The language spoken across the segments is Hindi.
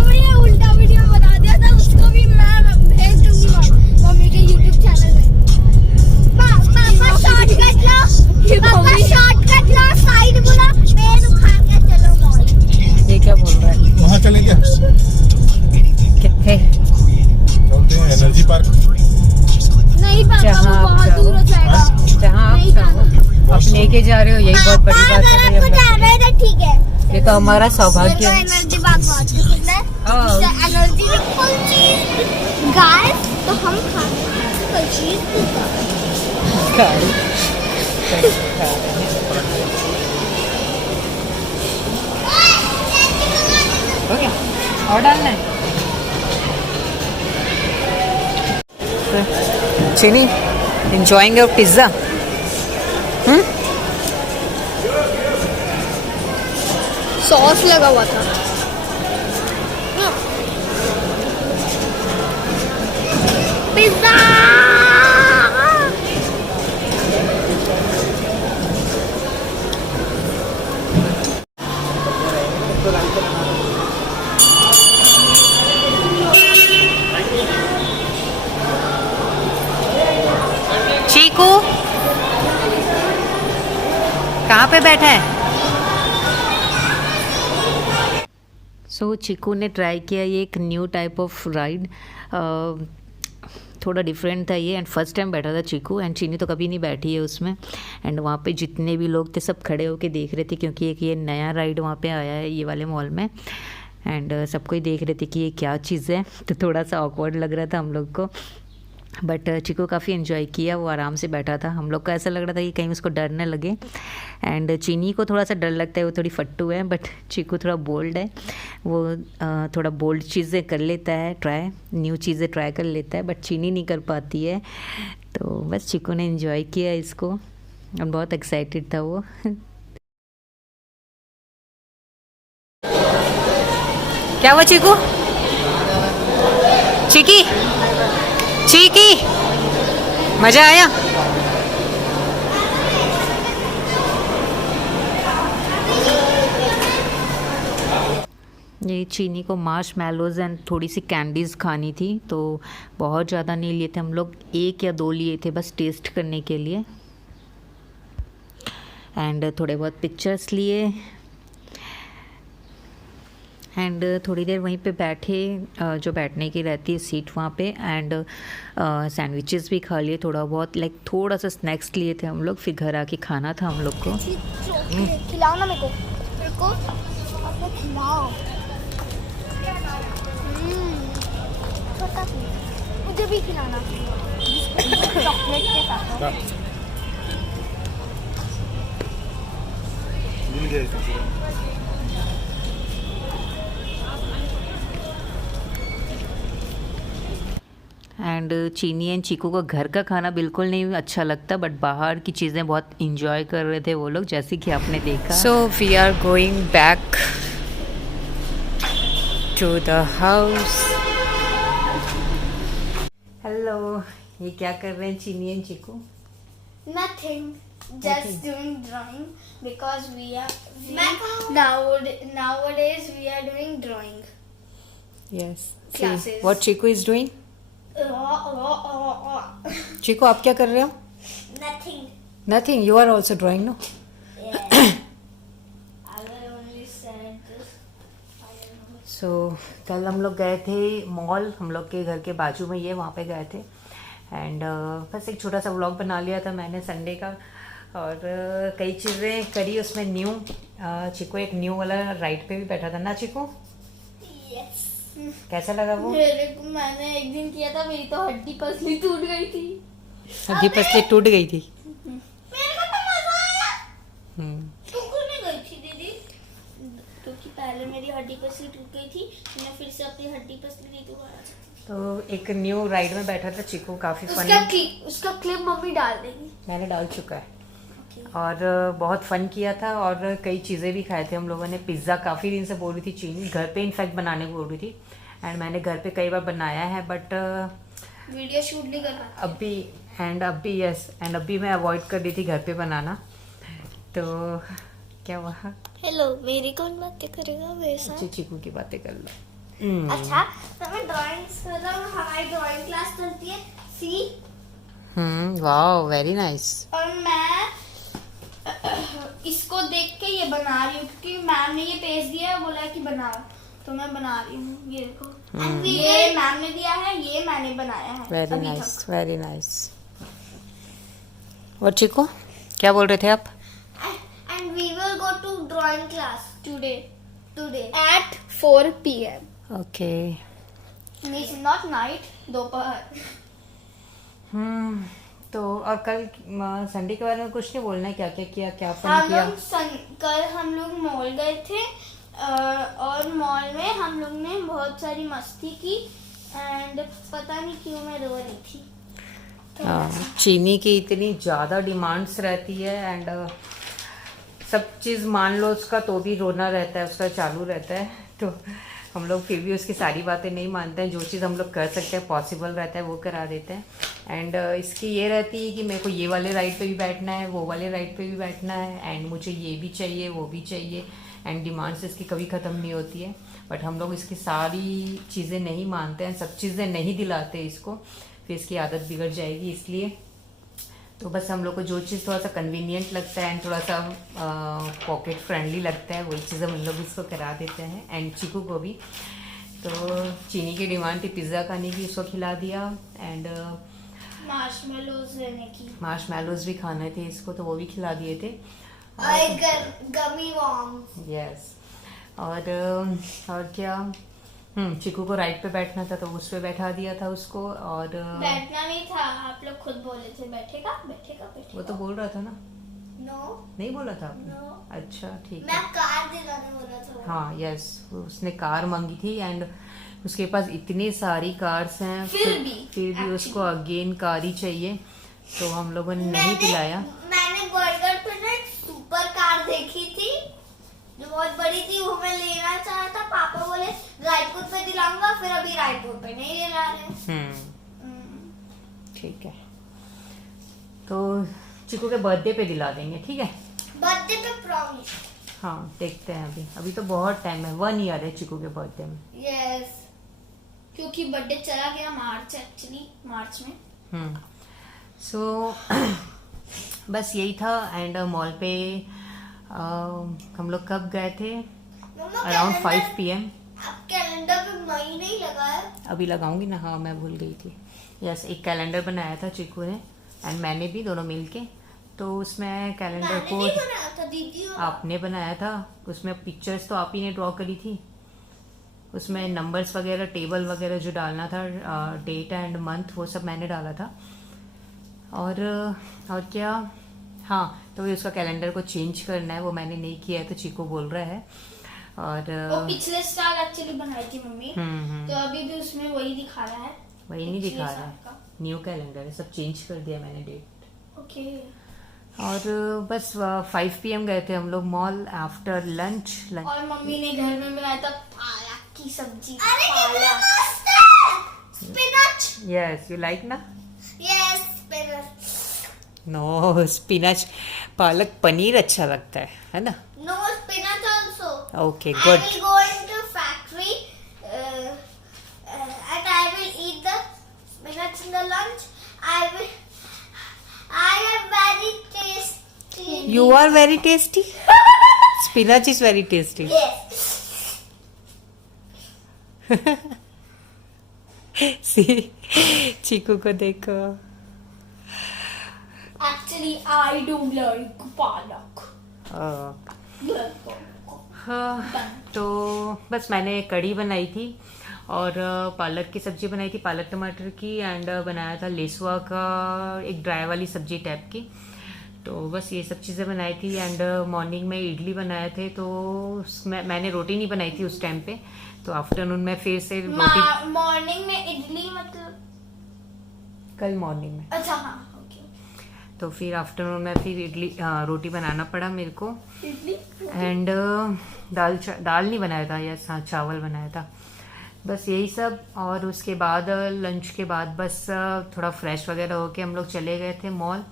मम्मी ने उल्टा वीडियो बना दिया था, उसको भी मैं भेज दूंगी मम्मी के YouTube चैनल में। पापा शॉर्टकट लो, पापा शॉर्टकट लो, साइड बुला, पैर उठा के चलो मॉल। ये क्या बोल रहा है? वहाँ चलें क्या? कितने? चलते हैं एनर्जी पार्क। नहीं पापा, वो बहुत दूर हो जाएगा। जहाँ नहीं जाना। आप लेके जा रहे हो यही बहुत बड़ी बात है। अगर आपको जाना है तो ठीक है। ये तो हमारा सौभाग्य है। एनर्जी बात बहुत पसंद है। इससे एनर्जी में फुल चीज गाइस, तो हम खाते हैं फुल चीज पिज़्ज़ा। हो गया और डालना है। चीनी enjoying your pizza? सॉस लगा हुआ था। पिज़्ज़ा चीकू कहाँ पे बैठा है? सो चीकू ने ट्राई किया ये एक न्यू टाइप ऑफ राइड, थोड़ा डिफरेंट था ये, एंड फर्स्ट टाइम बैठा था चीकू, एंड चीनी तो कभी नहीं बैठी है उसमें। एंड वहाँ पे जितने भी लोग थे सब खड़े होके देख रहे थे, क्योंकि एक ये नया राइड वहाँ पे आया है ये वाले मॉल में, एंड सबको ही देख रहे थे कि ये क्या चीज़ है। तो थोड़ा सा ऑकवर्ड लग रहा था हम लोग को, बट चीकू काफ़ी एंजॉय किया, वो आराम से बैठा था। हम लोग को ऐसा लग रहा था कि कहीं उसको डर न लगे, एंड चीनी को थोड़ा सा डर लगता है, वो थोड़ी फट्टू है, बट चीकू थोड़ा बोल्ड है, वो थोड़ा बोल्ड चीज़ें कर लेता है, न्यू चीज़ें ट्राई कर लेता है, बट चीनी नहीं कर पाती है। तो बस चीकू ने एंजॉय किया इसको और बहुत एक्साइटेड था वो। क्या हुआ चीकू? चीकी चीकी मज़ा आया? ये चीनी को मार्शमैलोज़ एंड थोड़ी सी कैंडीज़ खानी थी, तो बहुत ज़्यादा नहीं लिए थे हम लोग, 1 या 2 लिए थे बस टेस्ट करने के लिए, एंड थोड़े बहुत पिक्चर्स लिए, एंड थोड़ी देर वहीं पे बैठे, जो बैठने की रहती है सीट वहाँ पे, एंड सैंडविचेस भी खा लिए थोड़ा बहुत, लाइक थोड़ा सा स्नैक्स लिए थे हम लोग, फिर घर आके खाना था हम लोग को। खिलाओ ना मेरे को अपने खिलाओ। मुझे भी खिलाना चॉकलेट के साथ। मिल गया। एंड चीनी एंड चीकू को घर का खाना बिल्कुल नहीं अच्छा लगता, बट बाहर की चीज़ें बहुत इंजॉय कर रहे थे वो लोग, जैसे कि आपने देखा। So we are going back to the house. Hello, ये क्या कर रहे हैं Cheeni and Cheeku? Nothing, just doing drawing because nowadays we are doing drawing Yes. classes. What Chiku is doing? Chiku, आप क्या कर रहे हो? Nothing. Nothing. You are also drawing, no? Yeah. I will only say this. So कल हम लोग गए थे मॉल, हम लोग के घर के बाजू में ये, वहाँ पे गए थे, एंड बस एक छोटा सा व्लॉग बना लिया था मैंने संडे का, और कई चीज़ें करी उसमें न्यू। चिको एक न्यू वाला राइड पे भी बैठा था ना चिको? Yes. कैसा लगा वो? मैंने एक दिन किया था, मेरी तो हड्डी पसली टूट गई थी। हड्डी पसली टूट गई थी? मेरे को तो मजा आया। टूटने गई थी दीदी, क्योंकि पहले मेरी हड्डी पसली टूट गई थी, मैं फिर से अपनी हड्डी पसली नहीं दोबारा। तो एक न्यू राइड में बैठा था चिको, काफ़ी उसका क्लिप मम्मी डाल देगी। मैंने डाल चुका है। और बहुत फन किया था, और कई चीज़ें भी खाए थे हम लोगों ने। पिज़्ज़ा काफ़ी दिन से बोल रही थी चीनी, घर पे इनफैक्ट बनाने को बोल रही थी, एंड मैंने घर पे कई बार बनाया है, बट वीडियो शूट नहीं कर पाती। अभी मैं अवॉइड कर रही थी घर पे बनाना। तो क्या हुआ? हेलो, मेरी कौन बातें करेगा मेरे साथ? चीकू की बातें कर लो। अच्छा तो मैं ड्राइंग मतलब हमारी ड्राइंग क्लास चलती है सी वाओ वेरी नाइस। और मैं इसको देख के ये बना रही हूँ क्योंकि मैम ने ये पेज दिया है, बोला है कि बनाओ, तो मैं बना रही हूँ। ये देखो ये मैम ने दिया है, ये मैंने बनाया है वेरी अभी नाइस तक। Very nice. और चिको क्या बोल रहे थे आप? And we will go to drawing class today at 4 p.m. Okay. Means not night, दोपहर। तो और कल संडे के बारे में कुछ नहीं बोलना है, क्या क्या किया, क्या फन हम किया? लोग कल हम लोग मॉल गए थे और मॉल में हम लोग ने बहुत सारी मस्ती की एंड पता नहीं क्यों मैं रो रही थी। चीनी की इतनी ज़्यादा डिमांड्स रहती है एंड सब चीज़ मान लो उसका तो भी रोना रहता है, उसका चालू रहता है। तो हम लोग फिर भी उसकी सारी बातें नहीं मानते हैं, जो चीज़ हम लोग कर सकते हैं पॉसिबल रहता है वो करा देते हैं। एंड इसकी ये रहती है कि मेरे को ये वाले राइड पे भी बैठना है, वो वाले राइड पे भी बैठना है एंड मुझे ये भी चाहिए वो भी चाहिए एंड डिमांड्स इसकी कभी ख़त्म नहीं होती है। बट हम लोग इसकी सारी चीज़ें नहीं मानते हैं, सब चीज़ें नहीं दिलाते इसको, फिर इसकी आदत बिगड़ जाएगी। इसलिए तो बस हम लोग को जो चीज़ थोड़ा सा कन्वीनियंट लगता है एंड थोड़ा सा पॉकेट फ्रेंडली लगता है वही चीज़ हम लोग इसको करा देते हैं। एंड चीकू को भी तो चीनी की डिमांड थी पिज़्ज़ा खाने की, उसको खिला दिया एंड मार्शमेलोज लेने की, मार्शमेलोज भी खाने थे इसको तो वो भी खिला दिए थे। गमी वॉर्म्स। यस और क्या चिकू को राइड पे बैठना था तो उस पे बैठा दिया था उसको। और बैठना नहीं था, आप लोग खुद बोले थे बैठेगा बैठेगा बैठेगा। वो तो बोल रहा था ना? नो नहीं बोला था आपने? No. अच्छा ठीक मैं है। कार दिलाने बोला था। हाँ यस, उसने कार मांगी थी एंड उसके पास इतनी सारी कार्स हैं फिर भी उसको अगेन कार ही चाहिए, तो हम लोगों ने नहीं दिलाया। मैंने बर्गर पे ना एक सुपर कार देखी थी जो बहुत बड़ी थी, वो मैं लेना चाहा था। पापा बोले रायपुर पे दिलाऊंगा, फिर अभी रायपुर पे नहीं दिला रहे। ठीक है, तो चिकू के बर्थडे पे दिला देंगे, ठीक है? बर्थडे पे प्रॉमिस। हाँ देखते हैं, अभी तो बहुत टाइम है, 1 ईयर है चिकू के बर्थडे में। यस, क्योंकि बर्थडे चला गया मार्च में। सो बस यही था। एंड मॉल पे हम लोग कब गए थे? Around 5 PM। आप कैलेंडर पे मई नहीं लगाया? अभी लगाऊंगी ना, हाँ मैं भूल गई थी। यस, एक कैलेंडर बनाया था चिकू ने एंड मैंने भी, दोनों मिलके। तो उसमें कैलेंडर मैंने को नहीं बनाया था, दीदी और आपने बनाया था। उसमें पिक्चर्स तो आप ही ने ड्रॉ करी थी, उसमें नंबर्स वगैरह टेबल वगैरह जो डालना था, डेट एंड मंथ, वो सब मैंने डाला था। और क्या, हाँ तो ये उसका कैलेंडर को चेंज करना है, वो मैंने नहीं किया है तो चीकू बोल रहा है। और वो पिछले साल एक्चुअली बनाई थी मम्मी, तो अभी भी उसमें वही दिखा रहा है। वही नहीं दिखा पिछले रहा है, साल का। न्यू कैलेंडर है, सब चेंज कर दिया मैंने डेट। ओके। और बस 5 PM गए थे हम लोग मॉल आफ्टर लंच। और मम्मी ने घर में बनाया था पालक की सब्जी। स्पिनच। यस, यू लाइक ना? Yes, spinach. No spinach, palak paneer अच्छा लगता है ना? No spinach also. Okay I good. will go into factory and I will eat the spinach in the lunch. I am very tasty. You are very tasty. Spinach is very tasty. Yes. See, चीकू को देखो। Actually, I do like palak. हाँ, तो बस मैंने कढ़ी बनाई थी और पालक की सब्जी बनाई थी, पालक टमाटर की, एंड बनाया था लेसुआ का एक ड्राई वाली सब्जी टाइप की। तो बस ये सब चीज़ें बनाई थी। एंड मॉर्निंग में इडली बनाए थे, तो उसमें मैंने रोटी नहीं बनाई थी उस टाइम पे, तो आफ्टरनून में फिर से रोटी। मॉर्निंग में इडली मतलब कल मॉर्निंग में, अच्छा हाँ ओके। तो फिर आफ्टरनून में फिर रोटी बनाना पड़ा मेरे को। इडली एंड दाल नहीं बनाया था, यस हाँ चावल बनाया था। बस यही सब। और उसके बाद लंच के बाद बस थोड़ा फ्रेश वगैरह होके हम लोग चले गए थे मॉल,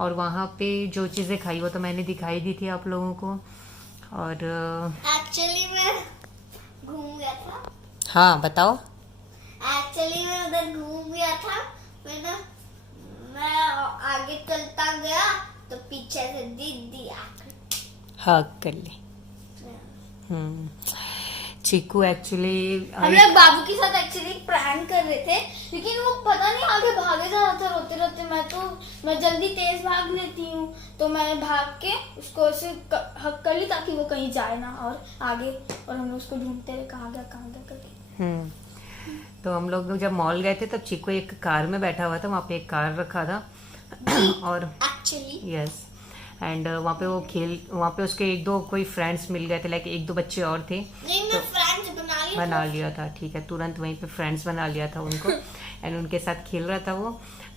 और वहाँ पे जो चीज़ें खाई वो तो मैंने दिखाई दी थी आप लोगों को। और एक्चुअली मैं घूम गया था। हाँ बताओ। एक्चुअली मैं उधर घूम गया था, मैं आगे चलता गया तो पीछे से दीदी आकर हक कर ले। चीकू एक्चुअली हम लोग बाबू के साथ एक्चुअली प्रैंक कर रहे थे, लेकिन वो पता नहीं आगे भागे जा रहा था रोते रोते। मैं जल्दी तेज भाग लेती हूँ, तो मैंने भाग के उसको ऐसे हक कर ली ताकि वो कहीं जाए ना और आगे, और हम लोग उसको ढूंढते रहे कहाँ गया करके। तो हम लोग जब मॉल गए थे तब चीकू एक कार में बैठा हुआ था, वहाँ पे एक कार रखा था और एक्चुअली यस एंड वहाँ पे वहाँ पे उसके एक दो कोई फ्रेंड्स मिल गए थे, लाइक एक दो बच्चे और थे। नहीं, मैं फ्रेंड्स बना लिया था, ठीक है, तुरंत वहीं पे फ्रेंड्स बना लिया था उनको एंड उनके साथ खेल रहा था वो,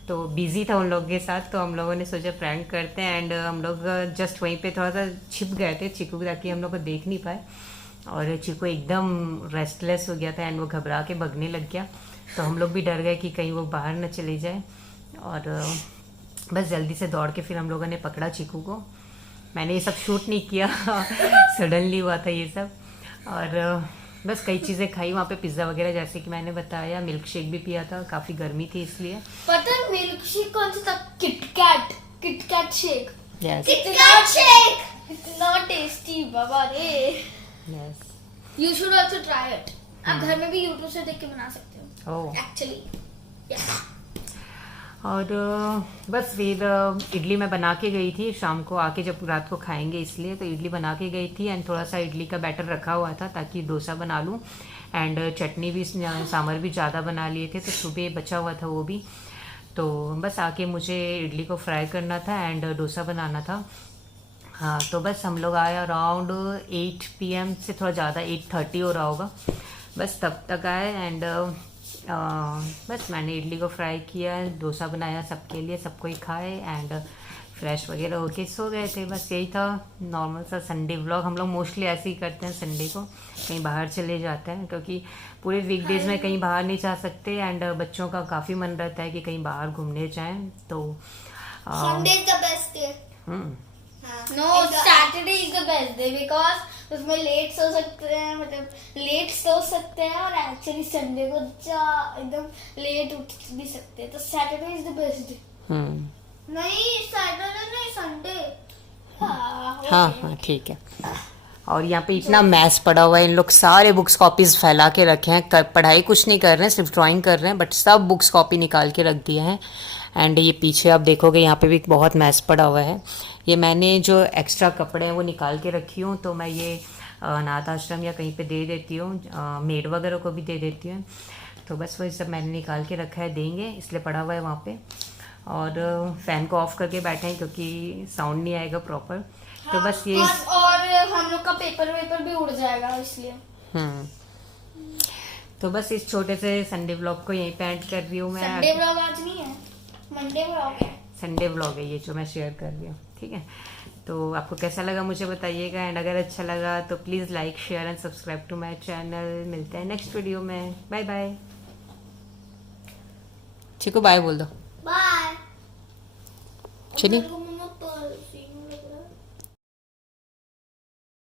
तो बिजी था उन लोगों के साथ। तो हम लोगों ने सोचा प्रैंक करते हैं एंड हम लोग जस्ट वहीं पे थोड़ा सा छिप गए थे चीकू ताकि हम लोग को देख नहीं पाए, और चीकू एकदम रेस्टलेस हो गया था एंड वो घबरा के भगने लग गया। तो हम लोग भी डर गए कि कहीं वो बाहर न चले जाए, और बस जल्दी से दौड़ के फिर हम लोगों ने पकड़ा चीकू को। मैंने ये सब शूट नहीं किया सडनली हुआ था ये सब, और बस कई चीज़ें खाई वहाँ पे, पिज़्ज़ा वगैरह जैसे कि मैंने बताया, मिल्क शेक भी पिया था, काफ़ी गर्मी थी इसलिए। पता है मिल्क शेक कौन सा था? KitKat shake. Yes KitKat shake इतना टेस्टी बाबा रे। Yes you should also try it. आप घर में भी यूट्यूब से देख के बना सकते हो ओह। एक्चुअली। और बस फिर इडली मैं बना के गई थी शाम को, आके जब रात को खाएंगे इसलिए, तो इडली बना के गई थी एंड थोड़ा सा इडली का बैटर रखा हुआ था ताकि डोसा बना लूँ, एंड चटनी भी सांभर भी ज़्यादा बना लिए थे तो सुबह बचा हुआ था वो भी। तो बस आके मुझे इडली को फ्राई करना था एंड डोसा बनाना था। हाँ, तो बस हम लोग आए अराउंड 8 PM से थोड़ा ज़्यादा, 8:30 हो रहा होगा, बस तब तक आए एंड बस मैंने इडली को फ्राई किया, डोसा बनाया सबके लिए, सबको ही खाए एंड फ्रेश वगैरह होके सो गए थे। बस यही था नॉर्मल सा संडे व्लॉग। हम लोग मोस्टली ऐसे ही करते हैं, संडे को कहीं बाहर चले जाते हैं क्योंकि पूरे वीकडेज में कहीं बाहर नहीं जा सकते एंड बच्चों का काफ़ी मन रहता है कि कहीं बाहर घूमने जाएं। तो Sunday is the best day. No, Saturday is the best day because उसमें लेट सो सकते हैं, मतलब लेट सो सकते हैं, और एक्चुअली संडे को एकदम लेट उठ भी सकते हैं। तो Saturday is the best day. नहीं, सैटरडे नहीं, संडे। हाँ ठीक है। और यहाँ पे इतना मैथ्स पड़ा हुआ है, इन लोग सारे बुक्स कॉपीज फैला के रखे हैं, पढ़ाई कुछ नहीं कर रहे हैं, सिर्फ ड्राइंग कर रहे हैं, बट सब बुक्स कॉपी निकाल के रख दिए हैं। एंड ये पीछे आप देखोगे यहाँ पे भी बहुत मैथ्स पड़ा हुआ है। ये मैंने जो एक्स्ट्रा कपड़े हैं वो निकाल के रखी हूँ, तो मैं ये अनाथ आश्रम या कहीं पे दे देती हूँ, मेड वगैरह को भी दे देती हूँ। तो बस वही सब मैंने निकाल के रखा है, देंगे इसलिए पड़ा हुआ है वहाँ पे। और फ़ैन को ऑफ करके बैठे हैं क्योंकि साउंड नहीं आएगा प्रॉपर। तो बस ये और हम लोग का पेपर वेपर भी उड़ जाएगा इसलिए। तो बस इस छोटे से संडे व्लॉग को यहीं पे एंड कर रही हूँ मैं। संडे व्लॉग आज नहीं है, मंडे व्लॉग है। संडे व्लॉग है ये जो मैं शेयर कर रही हूँ, ठीक है। तो आपको कैसा लगा मुझे बताइएगा, एंड अगर अच्छा लगा तो please like share and subscribe to my channel. मिलते हैं नेक्स्ट वीडियो में। Bye bye. चीकू बाय बोल दो। बाय। चलिए।